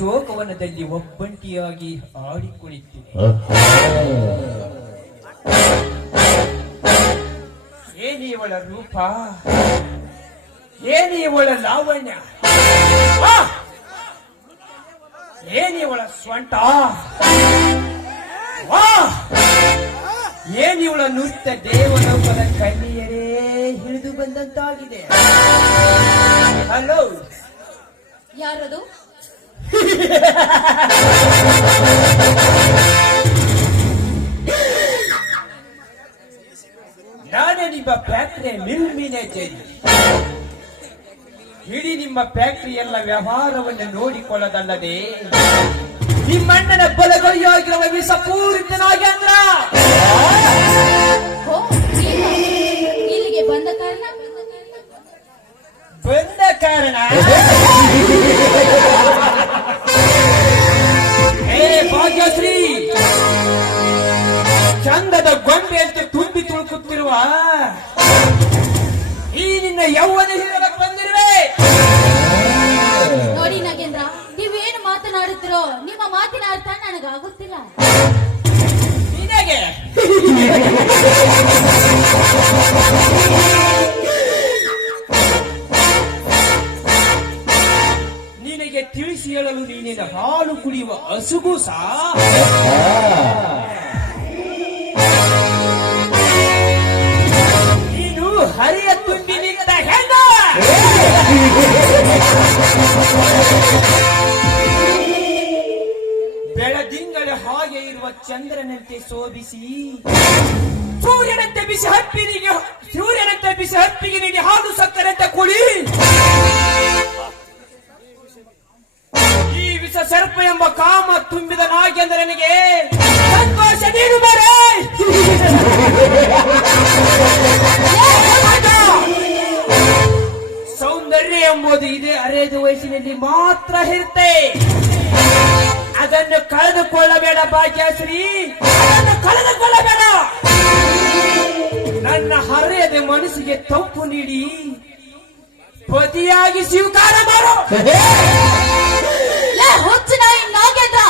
ಅಶೋಕವನದಲ್ಲಿ ಒಬ್ಬಂಟಿಯಾಗಿ ಆಡಿಕೊಳ್ಳುತ್ತಿದೆ ಏನಿವಳ ರೂಪ? ಏನಿವಳ ಲಾವಣ್ಯ! ಏನಿವಳ ಸ್ವಂಟ? ವಾ! ಏನಿವಳ ನೃತ್ಯ ದೇವನೊಬ್ಬನ ಕಣ್ಣಿಯರೇ ಹಿಡಿದು ಬಂದಂತಾಗಿದೆ? ಹಲೋ. ಯಾರದು? ನಾನೇ ನಿಮ್ಮ ಫ್ಯಾಕ್ಟ್ರಿಯ ಮಿಲ್ ಮ್ಯಾನೇಜರ್ ಇಡೀ ನಿಮ್ಮ ಫ್ಯಾಕ್ಟರಿ ಎಲ್ಲ ವ್ಯವಹಾರವನ್ನು ನೋಡಿಕೊಳ್ಳದಲ್ಲದೆ ನಿಮ್ಮಣ್ಣನ ಬಲಗೈಯಾಗಿರುವ ವಿಷಪೂರಿತನಾಗಿ ಅಂದ್ರ? ಓ ನೀನಾ? ಇಲ್ಲಿಗೆ ಬಂದ ಕಾರಣ? ಬಂದ ಕಾರಣ? ಚಂದದ ಗೊಂಬೆ ಅಂತ ತುಂಬಿ ತುಳುಕುತ್ತಿರುವ ಈ ನಿನ್ನ ಯೌವನ ಬಂದಿರುವೆ. ನೋಡಿ ನಾಗೇಂದ್ರ ನೀವೇನು ಮಾತನಾಡುತ್ತಿರೋ ನಿಮ್ಮ ಮಾತಿನ ಅರ್ಥ ನನಗಾಗುತ್ತಿಲ್ಲ. ನಿನಗೆ. ನಿನಗೆ ತಿಳಿಸಿ ಹೇಳಲು ನೀನಿನ ಹಾಲು ಕುಡಿಯುವ ಹಸುಗೂ ಸಹ ಹರಿಯ ತುಂಬಿ ನಿಂತ ಹೆಂಗ. ಬೆಳದಿಂಗಳ ಹಾಗೆ ಇರುವ ಚಂದ್ರನಂತೆ ಶೋಭಿಸಿ. ಸೂರ್ಯನಂತೆ ಬಿಸಿ ಹಪ್ಪಿನಿಗೆ ಸೂರ್ಯನಂತೆ ಬಿಸಿ ಹಪ್ಪಿಗೆ ನಿನಗೆ ಹಾಲು ಸಕ್ಕರಂತೆ ಕುಳಿ ಈ ವಿಷ ಸರ್ಪ ಎಂಬ ಕಾಮ ತುಂಬಿದ ನಾಗೇಂದ್ರನಿಗೆ ಸಂತೋಷ ನೀನು ಬರೇ ಇರುತ್ತೆ ಅದನ್ನು ಕಳೆದುಕೊಳ್ಳಬೇಡ ಭಾಗ್ಯಶ್ರೀ. ಅದನ್ನು ಕಳೆದುಕೊಳ್ಳಬೇಡ. ನನ್ನ ಹರೆಯದ ಮನಸ್ಸಿಗೆ ತಂಪು ನೀಡಿ. ಪತಿಯಾಗಿ ಸ್ವೀಕಾರ ಮಾಡು. ಹುಚ್ಚು ನಾಯಿ ನಾಗೇಂದ್ರ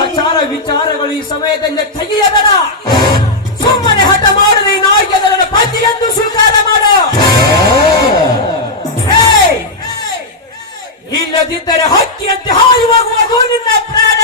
ಆಚಾರ ವಿಚಾರಗಳು ಈ ಸಮಯದಲ್ಲಿ ತೆಗೆಯಬೇಡ. ಸುಮ್ಮನೆ ಹಠ ಮಾಡದೆ ನಾಯಿಗೆ ಅದರ ಪತಿ ಎಂದು ಸ್ವೀಕಾರ ಮಾಡು! ಇಲ್ಲದಿದ್ದರೆ ಹಕ್ಕಿಯಂತೆ ಹಾರಿ ನಿನ್ನ ಪ್ರಾಣ.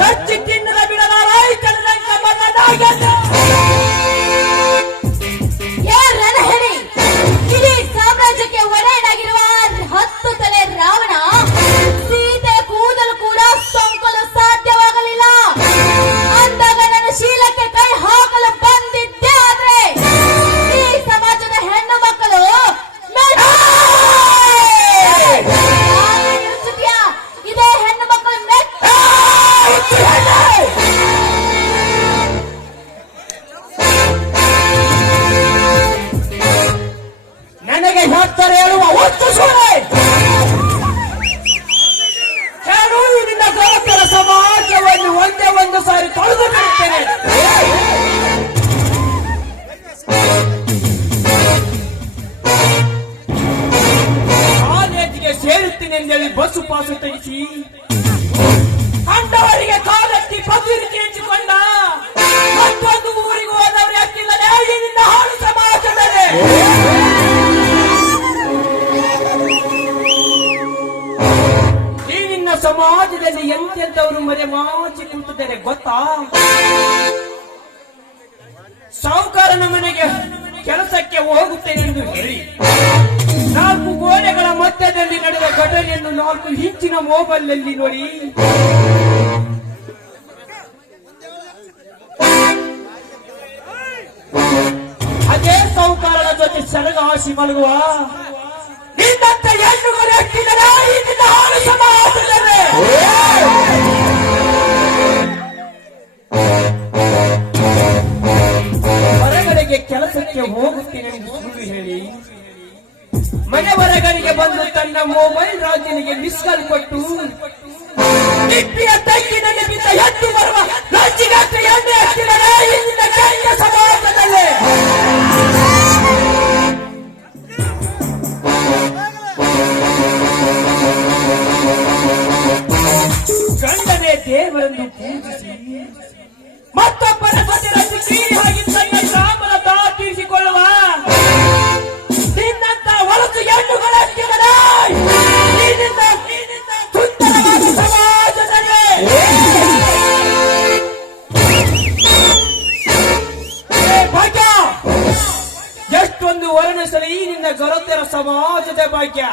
கட்சிக்கு ಹೋಗ್ತಾರೆ ಹೇಳುವ ಸಮಾಜದಲ್ಲಿ ಎಂತೆಂತವರು ಮರೆ ಮಾಚಿ ಕುಂತಿದ್ದಾರೆ ಗೊತ್ತಾ? ಸಾಹುಕಾರನ ಮನೆಗೆ ಕೆಲಸಕ್ಕೆ ಹೋಗುತ್ತೇನೆ ಎಂದು ಹೇಳಿ, ನಾಲ್ಕು ಗೋಡೆಗಳ ಮಧ್ಯದಲ್ಲಿ ನಡೆದ ಘಟನೆಯನ್ನು ನಾಲ್ಕು ಇಂಚಿನ ಮೊಬೈಲ್ನಲ್ಲಿ ನೋಡಿ. ಅದೇ ಸಾಹುಕಾರನ ಜೊತೆ ಸರಗಾಸಿ ಮಲಗುವ. ನಿನ್ನಂತ ಹೆಣ್ಣುಗಳು ಎಷ್ಟಿದ್ದಾರೆ ಈ ನಿನ್ನ ಸಮಾಜದಲ್ಲಿ ಹೊರಗಡೆಗೆ ಕೆಲಸಕ್ಕೆ ಹೋಗುತ್ತೇನೆ ಎಂದು ಸುಳ್ಳು ಹೇಳಿ, ಮನೆ ಹೊರಗಡೆಗೆ ಬಂದು ತನ್ನ ಮೊಬೈಲ್ ರಾಜನಿಗೆ ಮಿಸ್ ಕಾಲ್ ಕೊಟ್ಟು, ನಿಪ್ಪಿಯ ತಗ್ಗಿನಲ್ಲಿ ಬಿದ್ದ ಎದ್ದು ಬರುವ ಲಜ್ಜಿಗಾತ್ರ ಎಣ್ಣೆ ಸಮಾಜದಲ್ಲಿ. ಎಷ್ಟೊಂದು ವರ್ಣಿಸಲಿ ಈ ನಿನ್ನ ಗರತೆರ ಸಮಾಜದ ಭಾಗ್ಯ!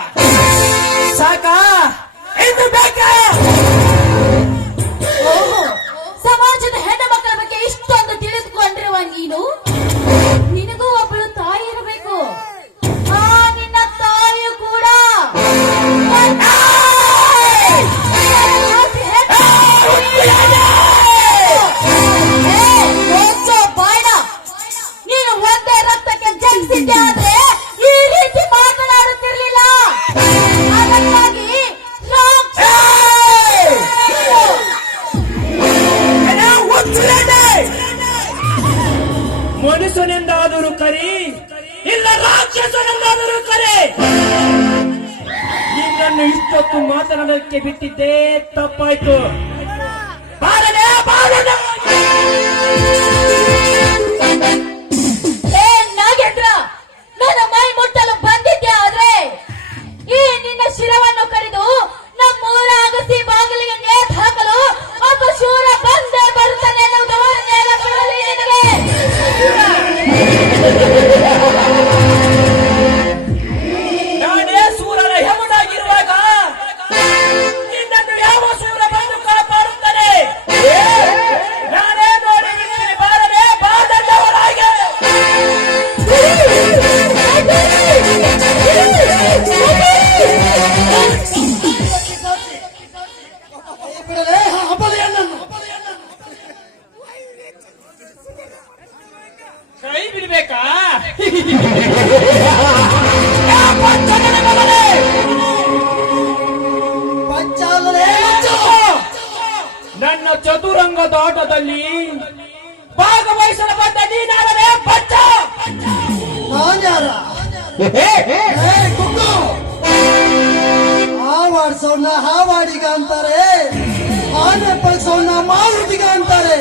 ಮಾರುತಿಗ ಅಂತಾರೆ.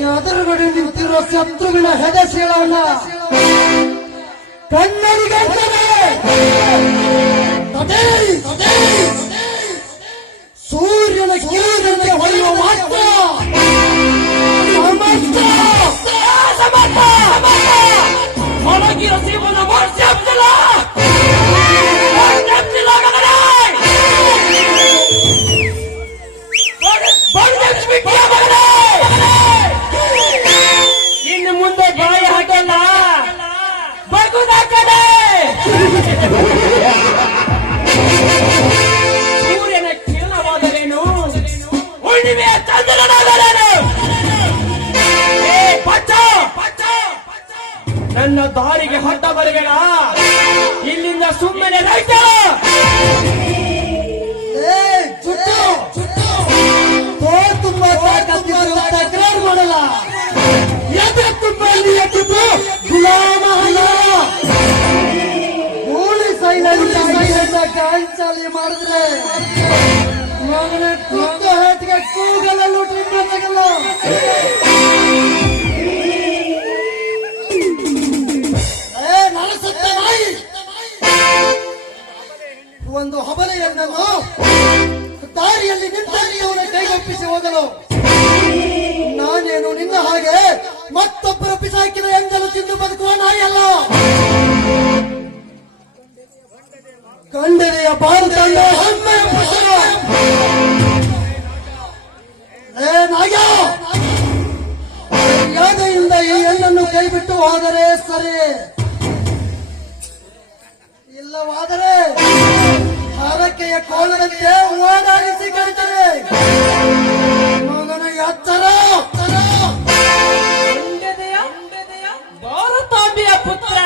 ಎದುರುಗಡೆ ನಿಂತಿರುವ ನಿಂತಿರೋ ಶತ್ರುವಿನ ಹೆದೆ ಸೇಳೋಣ. ಕನ್ನಡಿಗೆ. ಸೂರ್ಯನ ಕಿರಣಕ್ಕೆ ಹೊಳೆಯುವ ಮಾತ್ರ. ಸಮರ್ಥ. ಒಳಗಿರೋ ಕಡೆ ಸೂರ್ಯನ ಕಿರಣವಾದರೇನು? ಹುಣ್ಣಿಮೆಯ ಚಂದ್ರನಾದರೇನು? ನನ್ನ ದಾರಿಗೆ ಹೊಟ್ಟ ಬರಬೇಡ ಇಲ್ಲಿಂದ ಸುಮ್ಮನೆ ರೈತ! ಏ ಚುಟ್ಟು ತೋ ತುಂಬಾ ತಕರಾರು ಮಾಡಲ್ಲ. ಎದೆ ತುಂಬಾ ನಿಯತ್ತಿದ್ದು ಗುಲಾಮ ಅಲ್ಲ ಗೋಳಿ ಸೈಲೆಂಟ್ ಸೈಲೆಂಟ್ ಗಾಂಚಾಲಿ ಮಾಡಿದ್ರೆ ಮಗನ ಕುಕ್ಕ ಹೇಟಿಗೆ ಕೂಗಲ್ಲ ಲೂಟಿ ಮಾಡಲ್ಲ ಏ ನರಸತ್ತ ನಾಯಿ. ಒಂದು ಹಬಲೆಯನ್ನನ್ನು ದಾರಿಯಲ್ಲಿ ನಿಂತವನ ಕೈಗೊಪ್ಪಿಸಿ ಹೋಗಲು ನಾನೇನು ನಿನ್ನ ಹಾಗೆ? ಮತ್ತೊಬ್ಬರು ಪಿಸಾಕಿದ ಎಂಜಲು ತಿಂದು ಬದುಕುವ ನಾಯಲ್ಲ ಕಂಡನೆಯ ಬಾಂಧವ್ಯ ಹೆಮ್ಮೆಯ. ಏ ನಾಯ! ಯಾದೆಯಿಂದ ಈ ಹೆಣ್ಣನ್ನು ಕೈಬಿಟ್ಟು ಹೋದರೆ ಸರಿ? ಇಲ್ಲವಾದರೆ ಹರಕೆಯ ಕೋಲದಂತೆ ಓಡಾಡಿಸಿ ಕರೀತಾರೆ. ಮಗನ ಎತ್ತರ. ಪುತ್ರ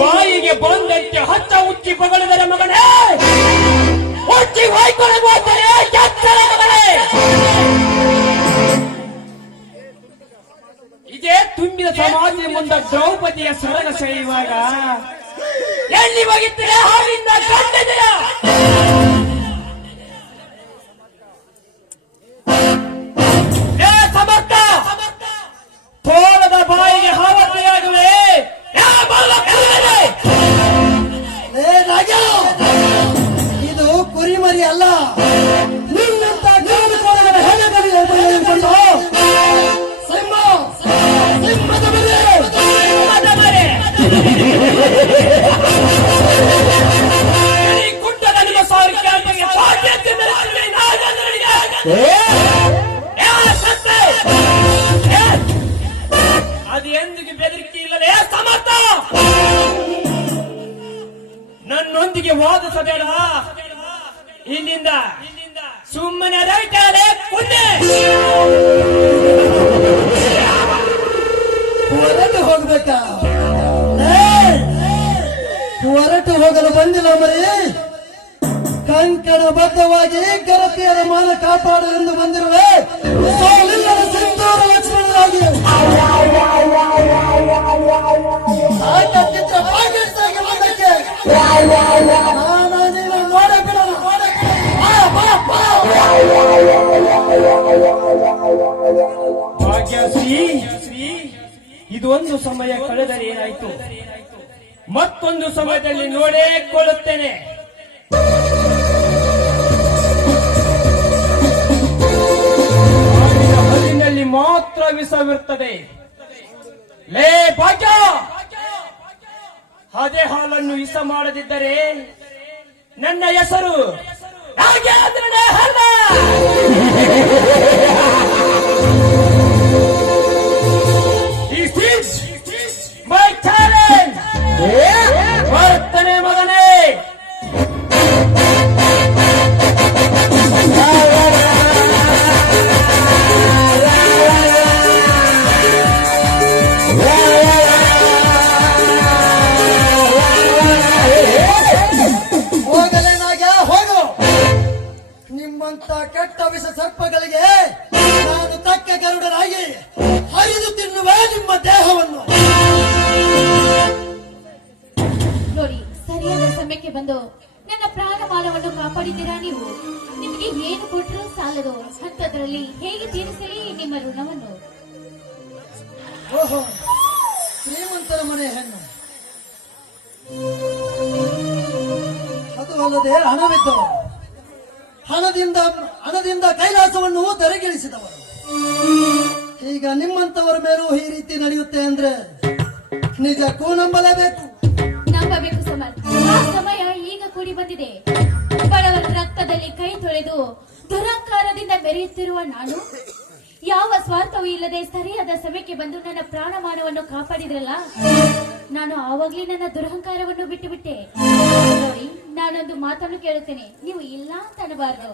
ಬಾಯಿಗೆ ಬಂದಂತೆ ಹಚ್ಚ ಉಚ್ಚಿ ಪಗಳಿದರೆ ಮಗನೇ. ಉಚ್ಚಿ ಹೊಯ್ಕೊಳ್ಳಲು ಹೋದರೆ ಎತ್ತರ ಮಗನೇ. ಇದೇ ತುಂಬಿದ ಸಮಾಜದ ಮುಂದೆ ದ್ರೌಪದಿಯ ಸರಗ ಸೆಳೆಯುವಾಗ ಎಲ್ಲಿ ಹೋಗಿದ್ದೀರಾ? ಹಾಲಿಂದ ಕಂಡಿದ್ದೀರಾ আল্লাহ ಬದ್ಧವಾಗಿ ಗರತಿಯರ ಮಾನ ಕಾಪಾಡಲೆಂದು ಬಂದಿರುವೆ ಸೋಲಿಲ್ಲದ ಸಿಂಧೂರ ಲಕ್ಷ್ಮಣರಾಗಿ ಆಟಕ್ಕಿದ್ರೆ ಪಾಕಿಸ್ತಾನ್ಗೆ ಬಂದಕ್ಕೆ. ನಾನು ನೀನು ನೋಡೇ ಬಿಡಲ್ಲ. ಬಾ, ಬಾ, ಬಾ. ಭಾಗ್ಯಶ್ರೀ ಇದು ಒಂದು ಸಮಯ ಕಳೆದರೆ ಏನಾಯ್ತು ಮತ್ತೊಂದು ಸಮಯದಲ್ಲಿ ನೋಡೇ ಕೊಳ್ಳುತ್ತೇನೆ ಮಾತ್ರ ವಿಷವಿರುತ್ತದೆ. ಲೇ ಭಾಗ್ಯ! ಅದೇ ಹಾಲನ್ನು ವಿಷ ಮಾಡದಿದ್ದರೆ ನನ್ನ ಹೆಸರು ಈ ಮೈ This ಕೈಲಾಸವನ್ನು ತೆರೆಗಿಳಿಸಿದವರು ಈಗ ನಿಮ್ಮಂತವರ ಮೇಲೂ ಈ ರೀತಿ ನಡೆಯುತ್ತೆ ಅಂದ್ರೆ ನಿಜಕ್ಕೂ ನಂಬಲೇಬೇಕು. ನಂಬಬೇಕು ಸಮರ್ ಸಮಯ ಈಗ ಕೂಡಿ ಬಂದಿದೆ. ಬಡವರ ರಕ್ತದಲ್ಲಿ ಕೈ ತೊಳೆದು ದುರಹಂಕಾರದಿಂದ ಬೆರೆಯುತ್ತಿರುವ ನಾನು ಯಾವ ಸ್ವಾರ್ಥವೂ ಇಲ್ಲದೆ ಸರಿಯಾದ ಸಮಯಕ್ಕೆ ಬಂದು ನನ್ನ ಪ್ರಾಣಮಾನವನ್ನು ಕಾಪಾಡಿದ್ರಲ್ಲ ನಾನು ಆವಾಗ್ಲೇ ನನ್ನ ದುರಹಂಕಾರವನ್ನು ಬಿಟ್ಟು ಬಿಟ್ಟೆ ನಾನೊಂದು ಮಾತನ್ನು ಕೇಳುತ್ತೇನೆ. ನೀವು ಇಲ್ಲ ಅಂತ ಅನ್ನಬಾರ್ದು.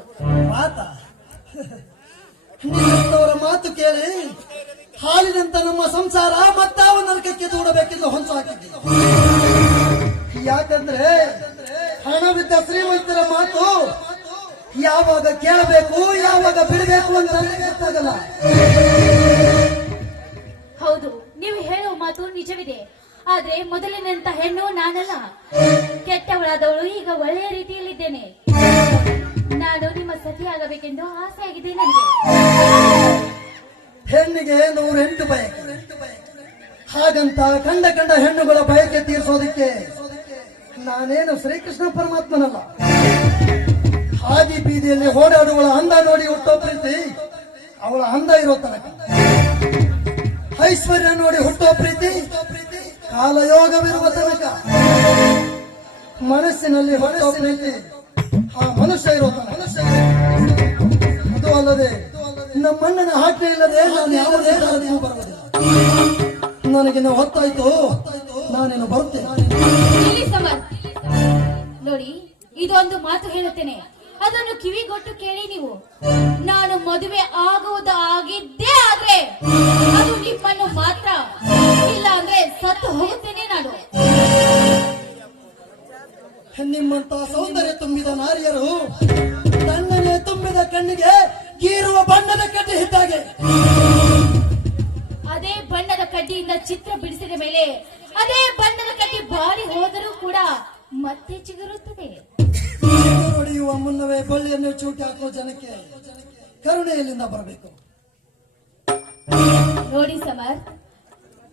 ಮಾತ ಮಾತು ಕೇಳಿ, ಹಾಲಿನಂತ ನಮ್ಮ ಸಂಸಾರ ಮತ್ತಾವ ನರಕಕ್ಕೆ ದೂಡಬೇಕೆಂದು ಹೊಂಚು ಹಾಕಿದ್ದೆ ಯಾಕಂದ್ರೆ ಹಣವಿದ್ದ ಶ್ರೀಮಂತರ ಮಾತು ಯಾವಾಗ ಕೇಳಬೇಕು, ಯಾವಾಗ ಬಿಡಬೇಕು ಅಂತ ಗೊತ್ತಾಗಲ್ಲ. ಹೌದು, ನೀವು ಹೇಳುವ ಮಾತು ನಿಜವಿದೆ. ಆದ್ರೆ ಮೊದಲಿನಂತ ಹೆಣ್ಣು ನಾನಲ್ಲ. ಕೆಟ್ಟವಳಾದವಳು ಈಗ ಒಳ್ಳೆಯ ರೀತಿಯಲ್ಲಿದ್ದೇನೆ. ನಾನು ನಿಮ್ಮ ಸತಿಯಾಗಬೇಕೆಂದು ಆಸೆ ಆಗಿದೆ ನನಗೆ. ಹೆಣ್ಣಿಗೆ ನೂರೆಂಟು ಬಯಕೆ. ಹಾಗಂತ ಕಂಡ ಕಂಡ ಹೆಣ್ಣುಗಳ ಬಯಕೆ ತೀರಿಸೋದಕ್ಕೆ ನಾನೇನು ಶ್ರೀಕೃಷ್ಣ ಪರಮಾತ್ಮನಲ್ಲ. ಹಾದಿ ಬೀದಿಯಲ್ಲಿ ಓಡಾಡುವಳ ಅಂದ ನೋಡಿ ಹುಟ್ಟೋ ಪ್ರೀತಿ ಅವಳ ಅಂದ ಇರೋ ತನಕ. ಐಶ್ವರ್ಯ ನೋಡಿ ಹುಟ್ಟೋ ಪ್ರೀತಿ ಕಾಲಯೋಗವಿರುವ ತನಕ ಮನಸ್ಸಿನಲ್ಲಿ ಪ್ರೀತಿ ಆ ಮನುಷ್ಯ ಇರೋ ಮನುಷ್ಯ ಅದು ಅಲ್ಲದೆ ನಮ್ಮಣ್ಣನ ಆಜ್ಞೆ ಇಲ್ಲದೆ ನಾನು ಯಾವುದೇ ದಾರಿಗೂ ಬರುವುದಿಲ್ಲ ನನಗಿನ್ನು ಹೊತ್ತಾಯ್ತು. ನಾನೇನು ಬರುತ್ತೇನೆ. ಇಲ್ಲಿ ಸಮರ್. ನೋಡಿ, ಇದೊಂದು ಮಾತು ಹೇಳುತ್ತೇನೆ. ಅದನ್ನು ಕಿವಿಗೊಟ್ಟು ಕೇಳಿ ನೀವು. ನಾನು ಮದುವೆ ಆಗುವುದು ನಾರಿಯರು ತಣ್ಣನೆ ತುಂಬಿದ ಕಣ್ಣಿಗೆ ಗೀರುವ ಬಣ್ಣದ ಕಡ್ಡಿ ಇದ್ದಾಗೆ ಅದೇ ಬಣ್ಣದ ಕಡ್ಡಿಯಿಂದ ಚಿತ್ರ ಬಿಡಿಸಿದ ಮೇಲೆ ಅದೇ ಬಣ್ಣದ ಕಡ್ಡಿ ಬಾರಿ ಹೋದರೂ ಕೂಡ ಮತ್ತೆ ಚಿಗುರುತ್ತದೆ. ಹೊಡೆಯುವ ಮುನ್ನವೇ ಬಳ್ಳಿಯನ್ನು ಚೂಟಿ ಹಾಕುವ ಜನಕ್ಕೆ ಕರುಣೆ ಎಲ್ಲಿಂದ ಬರಬೇಕು. ನೋಡಿ ಸಮರ್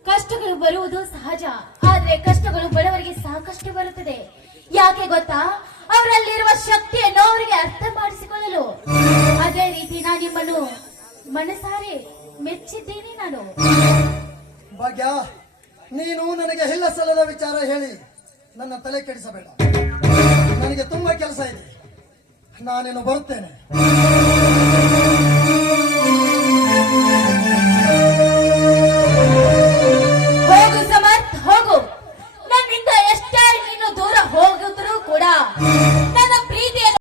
ಕಷ್ಟಗಳು ಬರುವುದು ಸಹಜ ಆದ್ರೆ ಕಷ್ಟಗಳು ಬಡವರಿಗೆ ಸಾಕಷ್ಟು ಬರುತ್ತದೆ. ಯಾಕೆ ಗೊತ್ತಾ? ಅವರಲ್ಲಿರುವ ಶಕ್ತಿಯನ್ನು ಅವರಿಗೆ ಅರ್ಥ ಮಾಡಿಸಿಕೊಳ್ಳಲು ಅದೇ ರೀತಿ ನಾನು ನಿಮ್ಮನ್ನು ಮನಸಾರೆ ಮೆಚ್ಚಿದ್ದೇನೆ ನಾನು. ಭಾಗ್ಯ ನೀನು ನನಗೆ ಎಲ್ಲ ಸಲದ ವಿಚಾರ ಹೇಳಿ. ನನ್ನ ತಲೆ ಕೆಡಿಸಬೇಡ. ನನಗೆ ತುಂಬಾ ಕೆಲಸ ಇದೆ. ನಾನೇನು ಬರುತ್ತೇನೆ. ಹೋಗು ಸಮರ್ಥ ಹೋಗು. ನನ್ನಿಂದ ಎಷ್ಟೇ ನೀನು ದೂರ ಹೋಗಿದ್ರು ಕೂಡ